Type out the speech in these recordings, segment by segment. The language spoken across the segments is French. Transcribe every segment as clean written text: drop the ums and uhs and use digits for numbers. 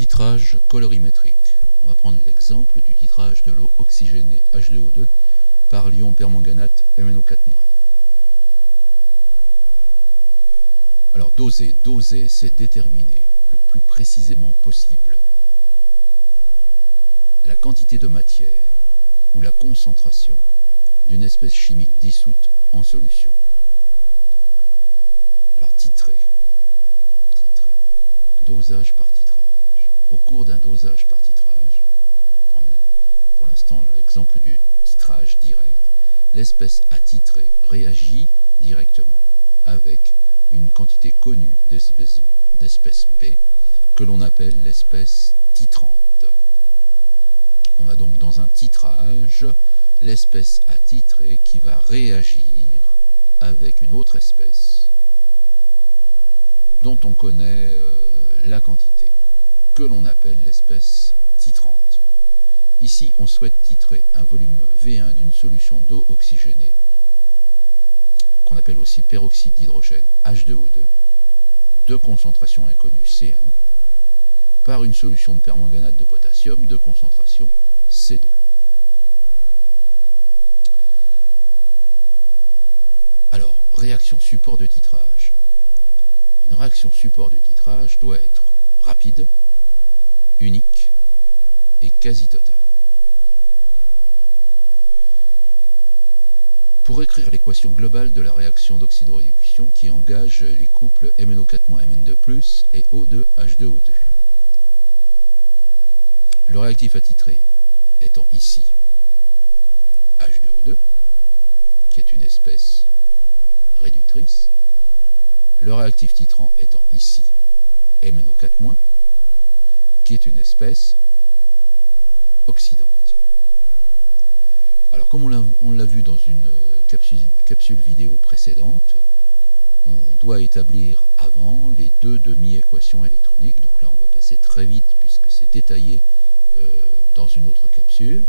Titrage colorimétrique. On va prendre l'exemple du titrage de l'eau oxygénée H2O2 par l'ion permanganate MnO4-. Alors doser, c'est déterminer le plus précisément possible la quantité de matière ou la concentration d'une espèce chimique dissoute en solution. Alors titrer, dosage par titrage. Au cours d'un dosage par titrage, on va prendre pour l'instant l'exemple du titrage direct, l'espèce à titrer réagit directement avec une quantité connue d'espèce B que l'on appelle l'espèce titrante. On a donc dans un titrage l'espèce à titrer qui va réagir avec une autre espèce dont on connaît la quantité, que l'on appelle l'espèce titrante. Ici, on souhaite titrer un volume V1 d'une solution d'eau oxygénée, qu'on appelle aussi peroxyde d'hydrogène H2O2, de concentration inconnue C1, par une solution de permanganate de potassium de concentration C2. Alors, réaction support de titrage. Une réaction support de titrage doit être rapide, unique et quasi totale. Pour écrire l'équation globale de la réaction d'oxydoréduction qui engage les couples MnO4-Mn2+, et O2H2O2. Le réactif à titrer étant ici H2O2, qui est une espèce réductrice, le réactif titrant étant ici MnO4-, qui est une espèce oxydante. Alors comme on l'a vu dans une capsule vidéo précédente, on doit établir avant les deux demi-équations électroniques. Donc là on va passer très vite puisque c'est détaillé dans une autre capsule.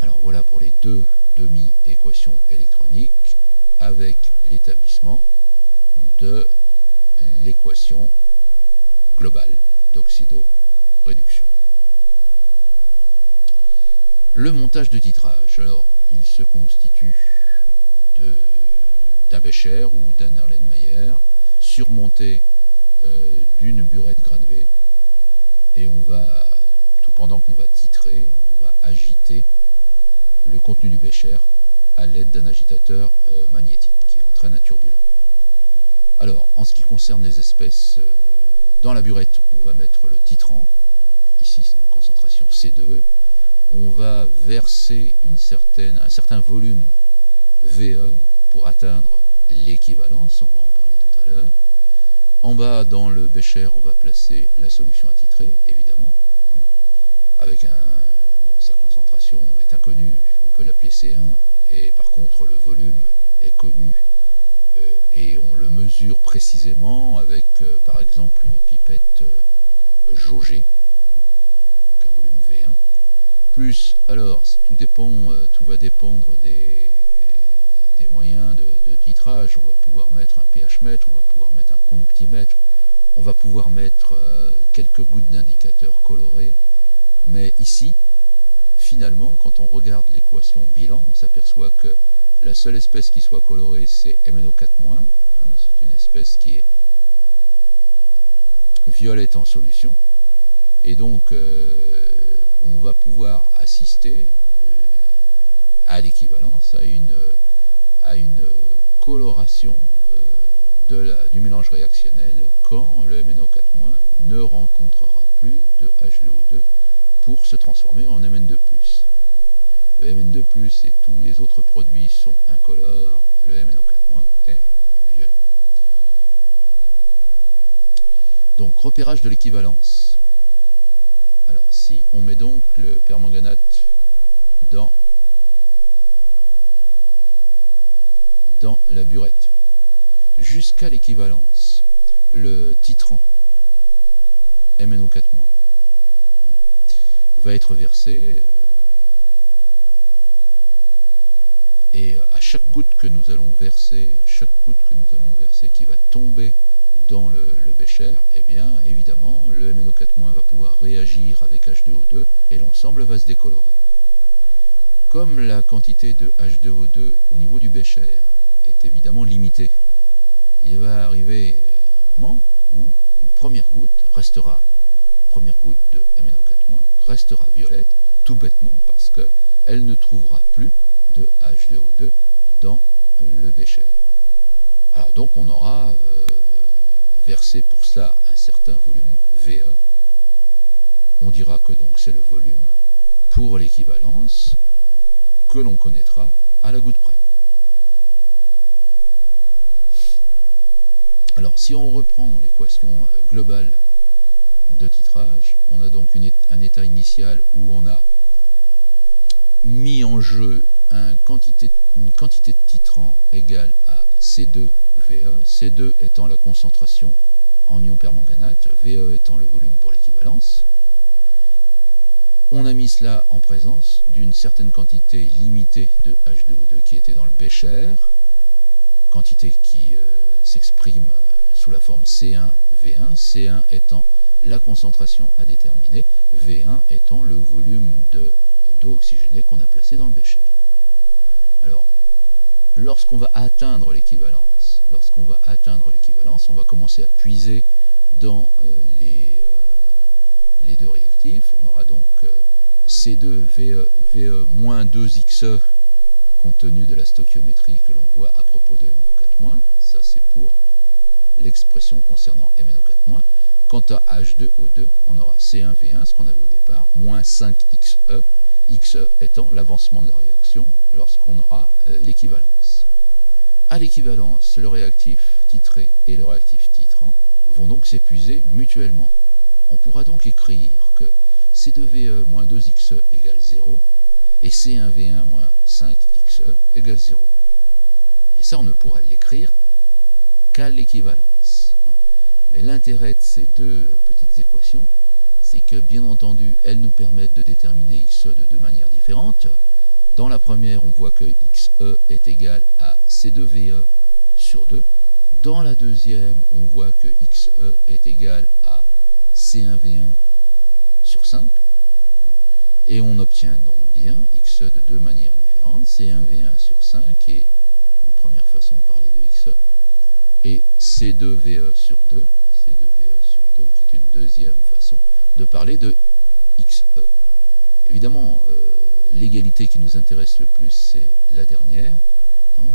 Alors voilà pour les deux demi-équations électroniques avec l'établissement de l'équation globale d'oxydoréduction. Le montage de titrage, alors il se constitue d'un bécher ou d'un Erlenmeyer surmonté d'une burette grade B, et on va, tout pendant qu'on va titrer, on va agiter le contenu du bécher à l'aide d'un agitateur magnétique qui entraîne un turbulent. Alors, en ce qui concerne les espèces, dans la burette, on va mettre le titrant, ici c'est une concentration C2, on va verser un certain volume VE pour atteindre l'équivalence, on va en parler tout à l'heure. En bas, dans le bécher, on va placer la solution à titrer, évidemment, avec sa concentration est inconnue, on peut l'appeler C1, et par contre le volume est connu, et on le mesure précisément avec par exemple une pipette jaugée, donc un volume V1, plus, alors tout va dépendre des moyens de titrage. On va pouvoir mettre un pH mètre, on va pouvoir mettre un conductimètre, on va pouvoir mettre quelques gouttes d'indicateurs colorés, mais ici, finalement, quand on regarde l'équation bilan, on s'aperçoit que la seule espèce qui soit colorée, c'est MnO4-, c'est une espèce qui est violette en solution, et donc on va pouvoir assister à l'équivalence à une coloration du mélange réactionnel quand le MnO4- ne rencontrera plus de H2O2 pour se transformer en Mn2+. Le Mn2+ et tous les autres produits sont incolores, le MnO4- est violet. Donc repérage de l'équivalence. Alors si on met donc le permanganate dans la burette jusqu'à l'équivalence, le titrant MnO4- va être versé Et à chaque goutte que nous allons verser, qui va tomber dans le bécher, eh bien évidemment le MnO4- va pouvoir réagir avec H2O2 et l'ensemble va se décolorer. Comme la quantité de H2O2 au niveau du bécher est évidemment limitée, il va arriver un moment où une première goutte de MnO4- restera violette, tout bêtement parce qu'elle ne trouvera plus de H2O2 dans le bécher. Alors donc on aura versé pour cela un certain volume VE. On dira que donc c'est le volume pour l'équivalence que l'on connaîtra à la goutte près. Alors si on reprend l'équation globale de titrage, on a donc un état initial où on a mis en jeu une quantité de titrant égale à C2VE, C2 étant la concentration en ion permanganate, VE étant le volume pour l'équivalence. On a mis cela en présence d'une certaine quantité limitée de H2O2 qui était dans le bécher, quantité qui s'exprime sous la forme C1V1, C1 étant la concentration à déterminer, V1 étant le volume d'eau oxygénée qu'on a placé dans le bécher. Alors, lorsqu'on va atteindre l'équivalence, on va commencer à puiser dans les deux réactifs. On aura donc C2VE moins 2XE compte tenu de la stoichiométrie que l'on voit à propos de MnO4-. Ça c'est pour l'expression concernant MnO4-. Quant à H2O2, on aura C1V1, ce qu'on avait au départ, moins 5XE, XE étant l'avancement de la réaction lorsqu'on aura l'équivalence. À l'équivalence, le réactif titré et le réactif titrant vont donc s'épuiser mutuellement. On pourra donc écrire que C2VE moins 2XE égale 0 et C1V1 moins 5XE égale 0. Et ça, on ne pourra l'écrire qu'à l'équivalence. Mais l'intérêt de ces deux petites équations, c'est que, bien entendu, elles nous permettent de déterminer XE de deux manières différentes. Dans la première, on voit que XE est égal à C2VE sur 2. Dans la deuxième, on voit que XE est égal à C1V1 sur 5. Et on obtient donc bien XE de deux manières différentes, C1V1 sur 5 est une première façon de parler de XE, et C2VE sur 2, qui est une deuxième façon de parler de XE. Évidemment, l'égalité qui nous intéresse le plus, c'est la dernière.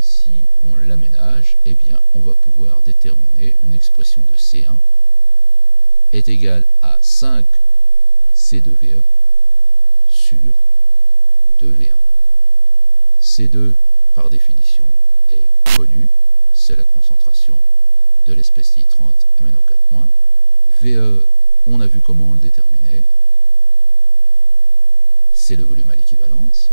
Si on l'aménage, eh bien, on va pouvoir déterminer une expression de C1 est égale à 5 C2VE sur 2V1. C2, par définition, est connu, c'est la concentration de l'espèce titrante MnO4-. VE, on a vu comment on le déterminait, c'est le volume à l'équivalence,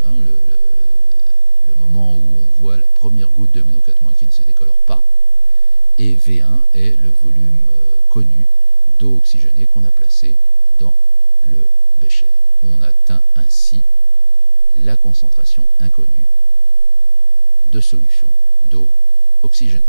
le moment où on voit la première goutte de MnO4- qui ne se décolore pas, et V1 est le volume connu d'eau oxygénée qu'on a placé dans le bécher. On atteint ainsi la concentration inconnue de solution d'eau oxygénée.